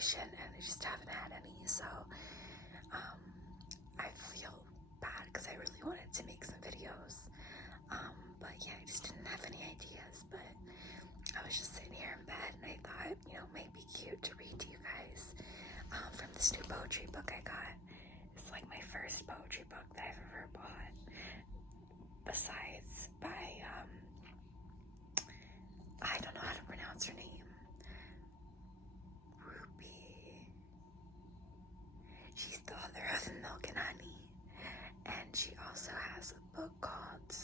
inspiration, and I just haven't had any, so I feel bad because I really wanted to make some videos, but yeah, I just didn't have any ideas. But I was just sitting here in bed, and I thought, you know, it might be cute to read to you guys from this new poetry book I got. It's like my first poetry book that I've ever bought, besides by I don't know how to pronounce her name. She's the author of Milk and Honey, and she also has a book called,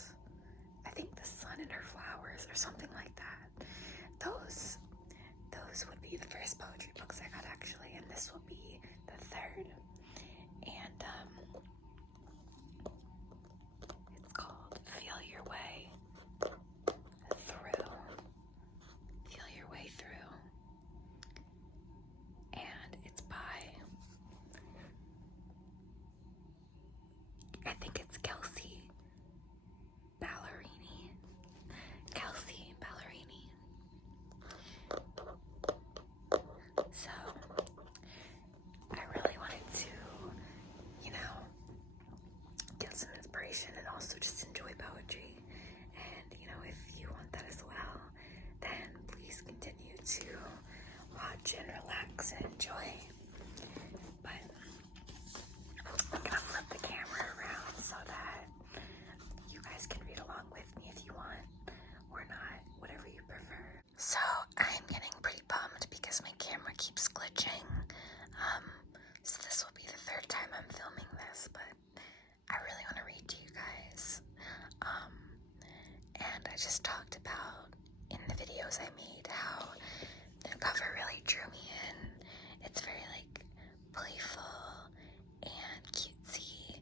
I think, The Sun and Her Flowers or something like that. Those would be the first poetry books I got, actually, and this will be the third. And it's called Feel Your Way Through. Feel Your Way Through. And it's by, I think it's Kelsea Ballerini. Kelsea Ballerini. So, I really wanted to, you know, get some inspiration and also just enjoy poetry. And, you know, if you want that as well, then please continue to watch and relax and enjoy. But I'm gonna flip the camera around so that you guys can read along with me if you want, or not, whatever you prefer. So I'm getting pretty bummed because my camera keeps glitching. So this will be the third time I'm filming this, but I really want to read to you guys. And I just talked about in the videos I made how the cover really drew me in. It's very like playful and cutesy,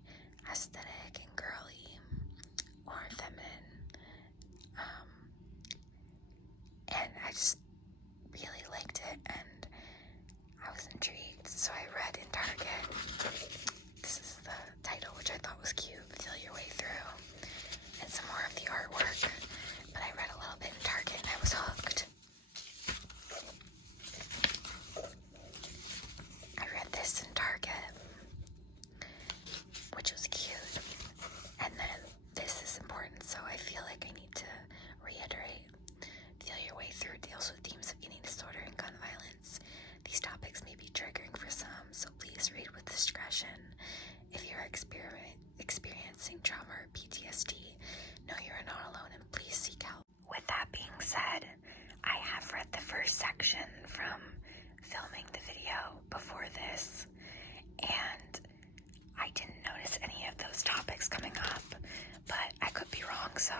aesthetic and girly, or feminine. And I just really liked it, and I was intrigued, so I read in Target. This is the title, which I thought was cute, Feel Your Way Through, and some more of the artwork. But I read a little bit in Target and I was hooked. I read this in Target, which was cute, and then this is important, so I feel like I need to reiterate. Feel Your Way Through deals with themes of eating disorder and gun violence. These topics may be triggering for some, so please read with discretion. If you're experiencing trauma or PTSD, know you're not alone and please seek help. With that being said, I have read the first section from filming the video before this, and I didn't notice any of those topics coming up, but I could be wrong, so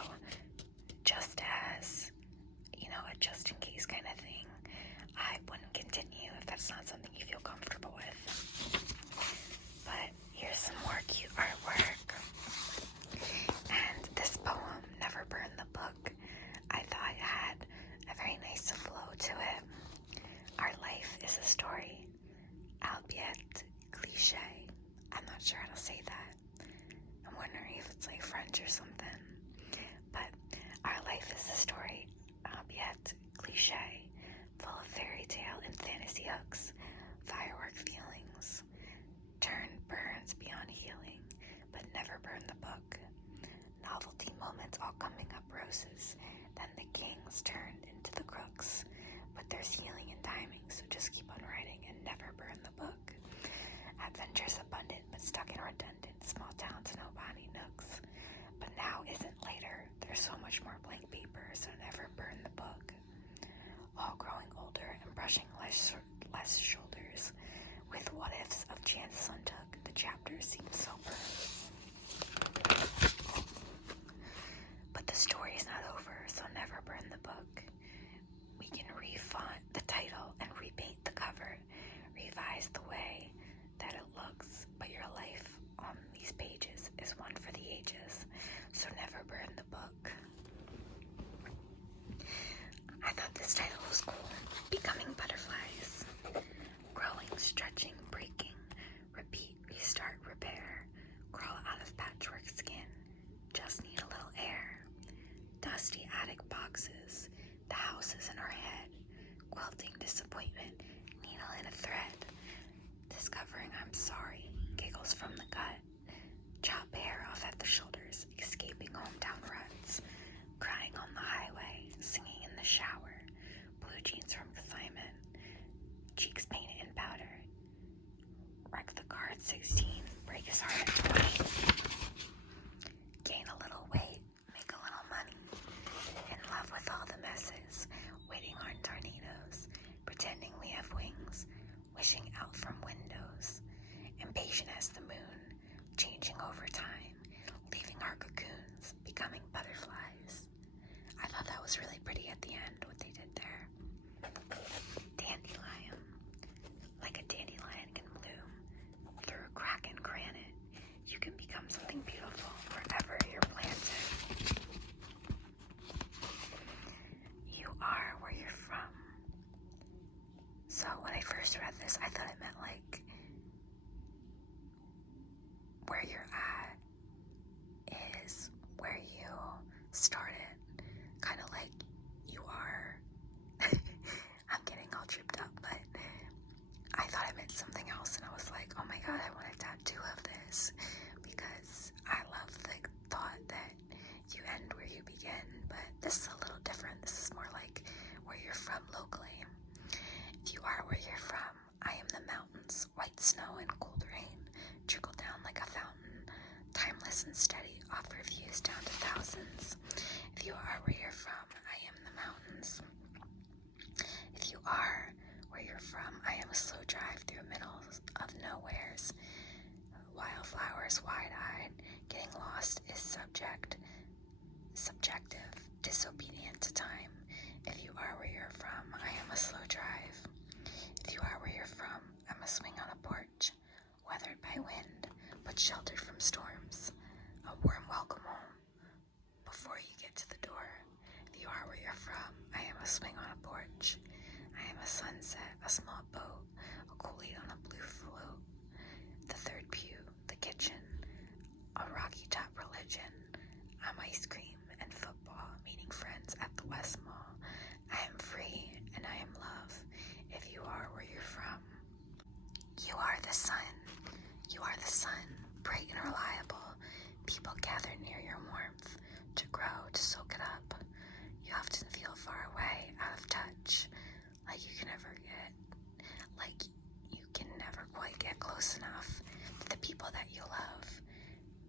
just as, you know, a just in case kind of thing, I wouldn't continue if that's not something you feel comfortable with. But here's some more cute artwork. And this poem, Never Burn the Book, I thought it had a very nice flow to it. Our life is a story, albeit cliche. I'm not sure how to say that. I'm wondering if it's like French or something. But our life is a story, albeit cliche, full of fairy tale and fantasy hooks, firework feelings, turn burns beyond healing, but never burn the book. Novelty moments all coming up roses, then the kings turned into the crooks. But there's healing and timing, so just keep on writing and never burn the book. Adventures abundant, but stuck in redundant small towns and Obani nooks. But now isn't later, there's so much more blank paper, so never burn the book. All growing older and brushing less shoulders, with what ifs of chances untook, the chapters seem sober. But the story's not over, so never burn the book. We can refont the title and repaint the cover, revise the way that it looks, but your life on these pages is one for the ages, so never burn the book. I thought this title was cool. Becoming butterflies. Growing, stretching, breaking, repeat, restart, repair. Crawl out of patchwork skin. Just need a little air. Dusty attic boxes. The houses in our head. Quilting disappointment. Needle in a thread. Discovering I'm sorry, giggles from the gut. Chop hair off at the shoulders, escaping hometown ruts. Crying on the highway, singing in the shower. Blue jeans from confinement. Cheeks painted in powder. Wreck the car at 16, break his heart at 20. Gain a little weight, make a little money. In love with all the messes, waiting on tornadoes. Pretending we have wings, wishing out from windows. Impatient as the moon, changing over time, leaving our cocoons, becoming butterflies. I thought that was really pretty at the end, what they did there. Dandelion. Like a dandelion can bloom through a crack in granite, you can become something beautiful wherever you're planted. You are where you're from. So when I first read this, I thought it meant like where you're at is where you started. Kind of like you are. I'm getting all tripped up, but I thought it meant something else, and I was like, oh my god, I want a tattoo of this, because I love the thought that you end where you begin, but this is a little different. This is more like where you're from locally. If you are where you're from, I am the mountains, white snow and cold rain, trickle down like a fountain, timeless and steady, offer views down to thousands. If you are where you're from, I am the mountains. If you are where you're from, I am a slow drive through middles of nowheres. Wildflowers wide-eyed, getting lost is subjective, disobedient to time. If you are where you're from, I am a slow drive. If you are where you're from, I'm a swing on a porch, weathered by wind, but sheltered from storms. A warm welcome home before you get to the door. If you are where you're from, I am a swing on a porch. I am a sunset, a small boat, a coolie on a blue float. The third pew, the kitchen, a rocky top religion. I'm ice cream and football, meeting friends at the West Mall. I am free and I am love. If you are where you're from, you are the sun. You are the sun, bright and reliable. People gather near your warmth to grow, to soak it up. You often feel far away, out of touch, like you can never quite get close enough to the people that you love.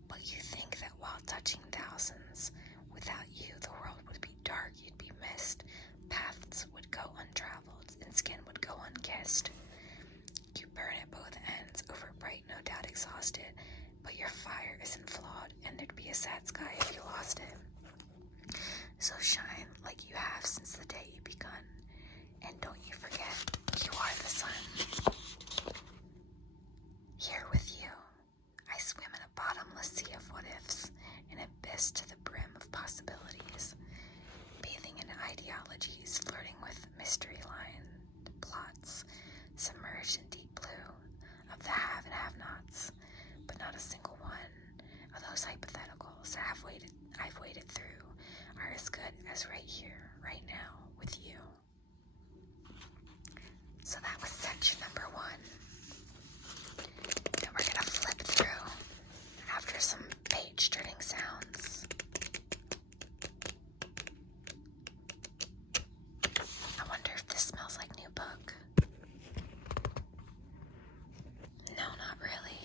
But you think that while touching thousands, without you, the world would be dark, you'd be missed, paths would go untraveled, and skin would go unkissed. You burn at both ends, overbright, no doubt exhausted, but your fire isn't flawed, and there'd be a sad sky if you lost it. So shine like you have since the day you begun, and don't you forget, you are the sun. Here with you, I swim in a bottomless sea of what-ifs, an abyss to the brim of possibilities, bathing in ideologies, flirting with mystery-lined plots, submerged in deep blue of the have and have-nots, but not a single one of those hypotheticals that I've waded through are as good as right here, right now, with you. So that was section number 1. And we're gonna flip through after some page-turning sounds. I wonder if this smells like new book. No, not really.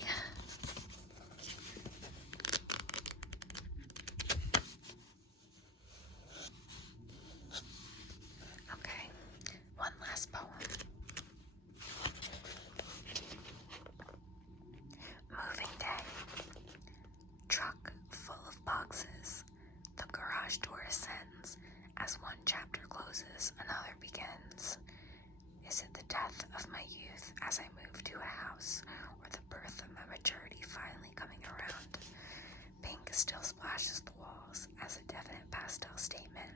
Okay, one last poem. Moving day. Truck full of boxes. The garage door ascends. As one chapter closes, another begins. Is it the death of my youth as I move to a house, or the birth of my maturity finally coming around? Pink still splashes the walls as a definite pastel statement,